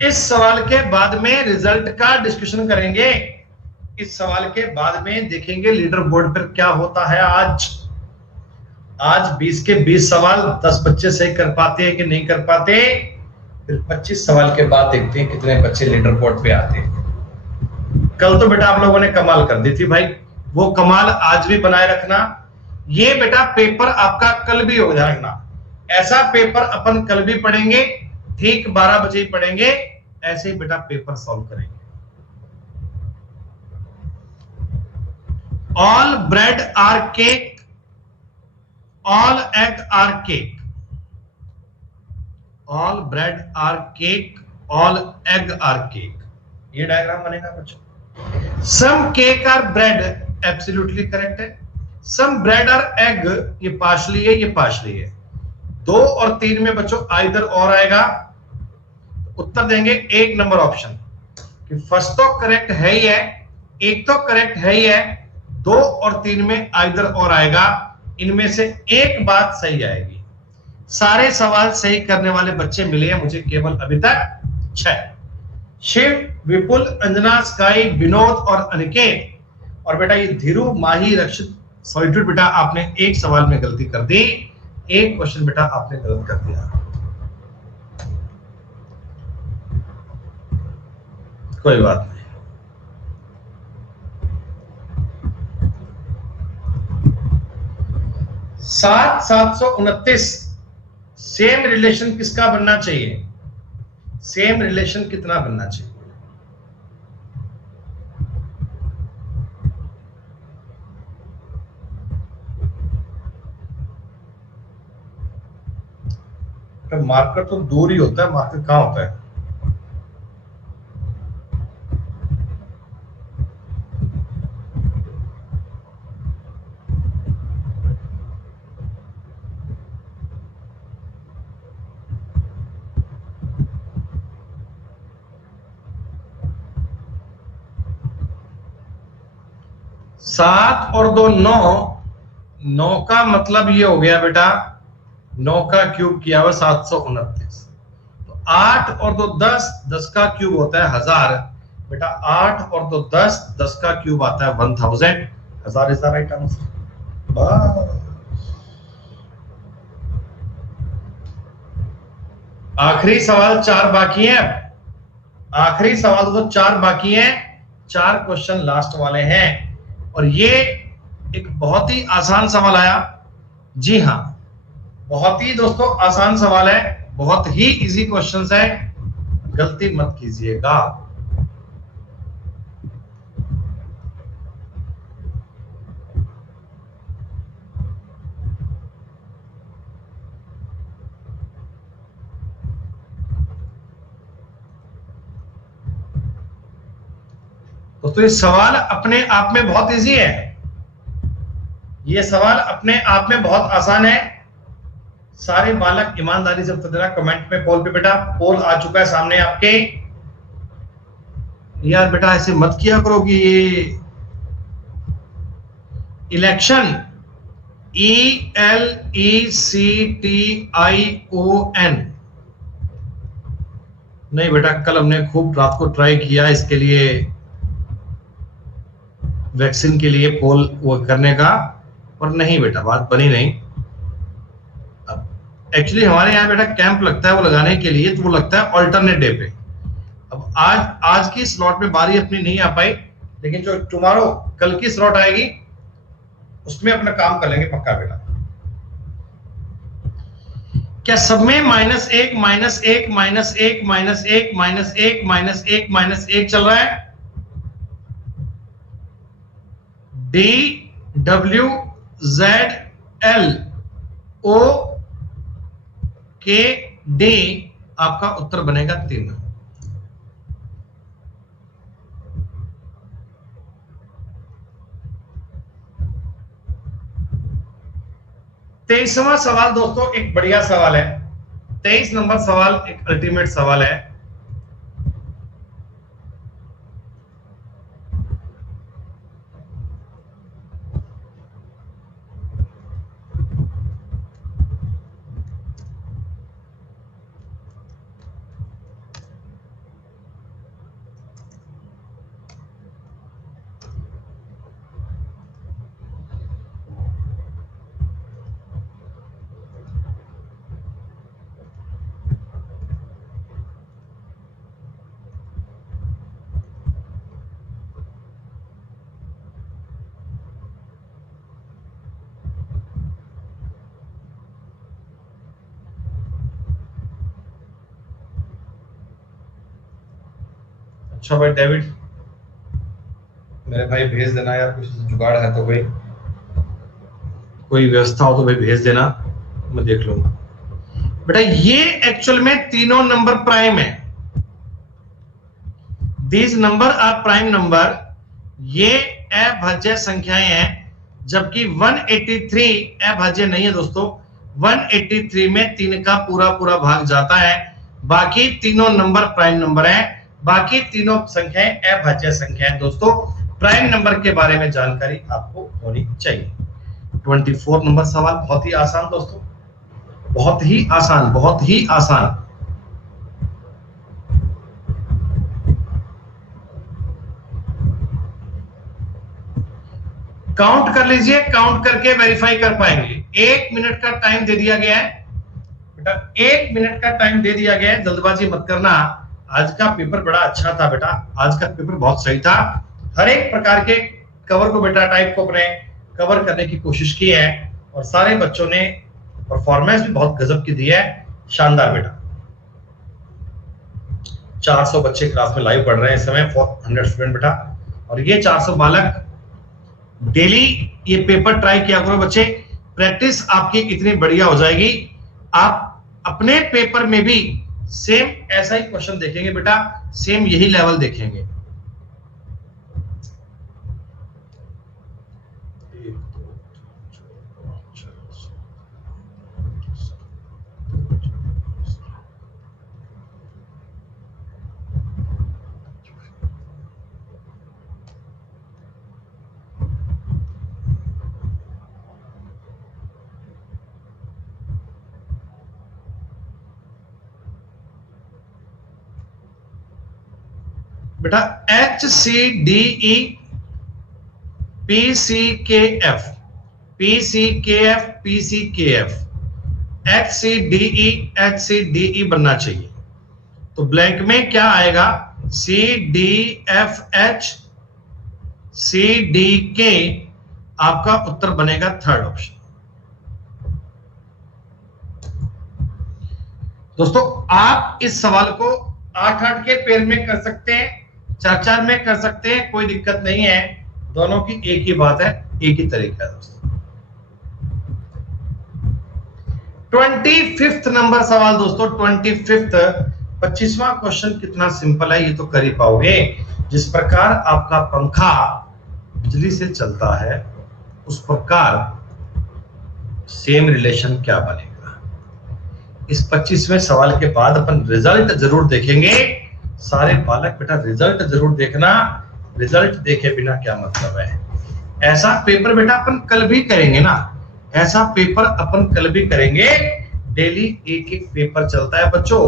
इस सवाल के बाद में रिजल्ट का डिस्कशन करेंगे। इस सवाल के बाद में देखेंगे लीडर बोर्ड पर क्या होता है। आज 20 के 20 सवाल 10 बच्चे सही कर पाते हैं कि नहीं कर पाते, फिर 25 सवाल के बाद देखते हैं कितने बच्चे लीडर बोर्ड पे आते हैं। कल तो बेटा आप लोगों ने कमाल कर दी थी भाई, वो कमाल आज भी बनाए रखना। ये बेटा पेपर आपका कल भी हो जाएगा, ऐसा पेपर अपन कल भी पढ़ेंगे, ठीक 12 बजे ही पढ़ेंगे, ऐसे ही बेटा पेपर सॉल्व करेंगे। All bread are cake, all egg are cake, all bread are cake, all egg are cake, ये डायग्राम बनेगा बच्चों। Some cake are bread, absolutely correct है। सम ब्रेड आर एग, ये पार्शली है, ये पार्शली है। 2 और 3 में बच्चों आइदर और आएगा, उत्तर देंगे 1 नंबर ऑप्शन, कि फर्स्ट तो करेक्ट है ही है, एक तो करेक्ट है ही है, 2 और 3 में आइदर और आएगा, इनमें से एक बात सही आएगी। सारे सवाल सही करने वाले बच्चे मिले हैं मुझे केवल अभी तक 6। शिव, विपुल, अंजना, स्काई, विनोद और अनिकेत, और बेटा ये धीरू, माही, रक्षित सॉलिट्यूड बेटा आपने एक सवाल में गलती कर दी, एक क्वेश्चन बेटा आपने गलत कर दिया, कोई बात नहीं। 7,729 सेम रिलेशन किसका बनना चाहिए? सेम रिलेशन कितना बनना चाहिए? मार्कर तो दूर ही होता है, मार्कर कहां होता है? सात और दो 9, 9 का मतलब ये हो गया बेटा 9 का क्यूब किया हुआ 729। तो 8 और 2 10, 10 का क्यूब होता है 1000 बेटा। 8 और 2 10, 10 का क्यूब आता है 1000। 1000 इज द राइट आंसर। आखिरी सवाल 4 बाकी है। आखिरी सवाल तो 4 बाकी हैं, 4 क्वेश्चन लास्ट वाले हैं। और ये एक बहुत ही आसान सवाल आया। जी हाँ, बहुत ही दोस्तों आसान सवाल है, बहुत ही इजी क्वेश्चंस है, गलती मत कीजिएगा। दोस्तों ये सवाल अपने आप में बहुत इजी है, ये सवाल अपने आप में बहुत आसान है। सारे बालक ईमानदारी से उत्तर देना कमेंट में। पोल पे बेटा, पोल आ चुका है सामने आपके। यार बेटा ऐसे मत किया करो कि ये इलेक्शन ELECTION नहीं बेटा, कल हमने खूब रात को ट्राई किया इसके लिए, वैक्सीन के लिए पोल वो करने का, पर नहीं बेटा बात बनी नहीं। एक्चुअली हमारे यहाँ बेटा कैंप लगता है वो लगाने के लिए, तो वो लगता है ऑल्टरनेट डे पे। अब आज की स्लॉट में बारी अपनी नहीं आ पाई, लेकिन जो टुमारो कल की स्लॉट आएगी उसमें अपना काम कर लेंगे पक्का बेटा। क्या सब में -1 -1 -1 -1 -1 -1 -1 चल रहा है? DWZLOKD आपका उत्तर बनेगा 3। तेईसवां सवाल दोस्तों एक बढ़िया सवाल है। 23 नंबर सवाल एक अल्टीमेट सवाल है। अच्छा भाई डेविड, मेरे भाई भेज देना यार, कुछ जुगाड़ है तो कोई व्यवस्था हो तो भाई भेज देना, मैं देख लूंगा। बेटा ये एक्चुअल में तीनों नंबर प्राइम है। These number are prime number. ये अभाज्य संख्याएं हैं, जबकि 183 अभाज्य नहीं है दोस्तों। 183 में 3 का पूरा पूरा भाग जाता है। बाकी तीनों नंबर प्राइम नंबर हैं, बाकी तीनों संख्याएं अभाज्य संख्याएं। दोस्तों प्राइम नंबर के बारे में जानकारी आपको होनी चाहिए। 24 नंबर सवाल बहुत ही आसान दोस्तों, बहुत ही आसान, बहुत ही आसान। काउंट कर लीजिए, काउंट करके वेरीफाई कर पाएंगे। 1 मिनट का टाइम दे दिया गया है बेटा, 1 मिनट का टाइम दे दिया गया है, जल्दबाजी मत करना। आज का पेपर बड़ा अच्छा था बेटा, आज का पेपर बहुत सही था। हर एक प्रकार के कवर को बेटा, टाइप को अपने कवर करने की कोशिश की है और सारे बच्चों ने परफॉर्मेंस भी बहुत गजब की दी है। शानदार बेटा। 400 बच्चे क्लास में लाइव पढ़ रहे हैं इस समय, 400 स्टूडेंट बेटा, और ये 400 बालक डेली ये पेपर ट्राई किया करो बच्चे। प्रैक्टिस आपकी इतनी बढ़िया हो जाएगी, आप अपने पेपर में भी सेम ऐसा ही क्वेश्चन देखेंगे बेटा, सेम यही लेवल देखेंगे। बेटा HCDE PCKF PCKF PCKF HCDE बनना चाहिए। तो ब्लैंक में क्या आएगा? CDFH CDK आपका उत्तर बनेगा थर्ड ऑप्शन। दोस्तों आप इस सवाल को 8-8 के पेयर में कर सकते हैं, 4-4 में कर सकते हैं, कोई दिक्कत नहीं है। दोनों की एक ही बात है, एक ही तरीका है दोस्तों। 25th नंबर सवाल दोस्तों, 25th 25वां क्वेश्चन कितना सिंपल है, ये तो कर ही पाओगे। जिस प्रकार आपका पंखा बिजली से चलता है, उस प्रकार सेम रिलेशन क्या बनेगा? इस 25वें सवाल के बाद अपन रिजल्ट जरूर देखेंगे। सारे बालक बेटा रिजल्ट जरूर देखना, रिजल्ट देखे बिना क्या मतलब है। ऐसा पेपर बेटा अपन कल भी करेंगे ना, ऐसा पेपर अपन कल भी करेंगे। डेली एक एक पेपर चलता है बच्चों।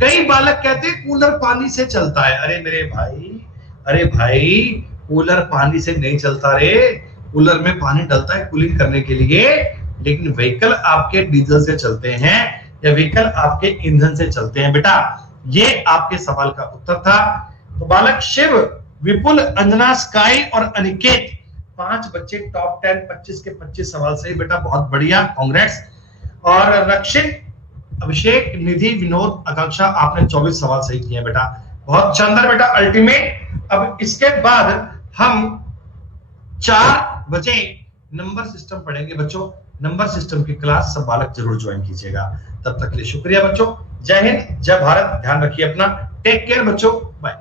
कई बालक कहते हैं कूलर पानी से चलता है। अरे मेरे भाई, अरे भाई, कूलर पानी से नहीं चलता रे, कूलर में पानी डलता है कूलिंग करने के लिए, लेकिन व्हीकल आपके डीजल से चलते हैं या व्हीकल आपके ईंधन से चलते हैं बेटा। ये आपके सवाल का उत्तर था। तो बालक शिव, विपुल, अंजना, स्काई और अनिकेत 5 बच्चे टॉप 10 25 के 25 सवाल सही बेटा, बहुत बढ़िया, कांग्रेट्स। और रक्षित, अभिषेक, निधि, विनोद, आकांक्षा आपने 24 सवाल सही किए बेटा, बहुत शानदार बेटा, अल्टीमेट। अब इसके बाद हम 4 बजे नंबर सिस्टम पढ़ेंगे बच्चों। नंबर सिस्टम की क्लास सब बालक जरूर ज्वाइन कीजिएगा। तब तक के लिए शुक्रिया बच्चों, जय हिंद, जय भारत, ध्यान रखिए अपना, टेक केयर बच्चों, बाय।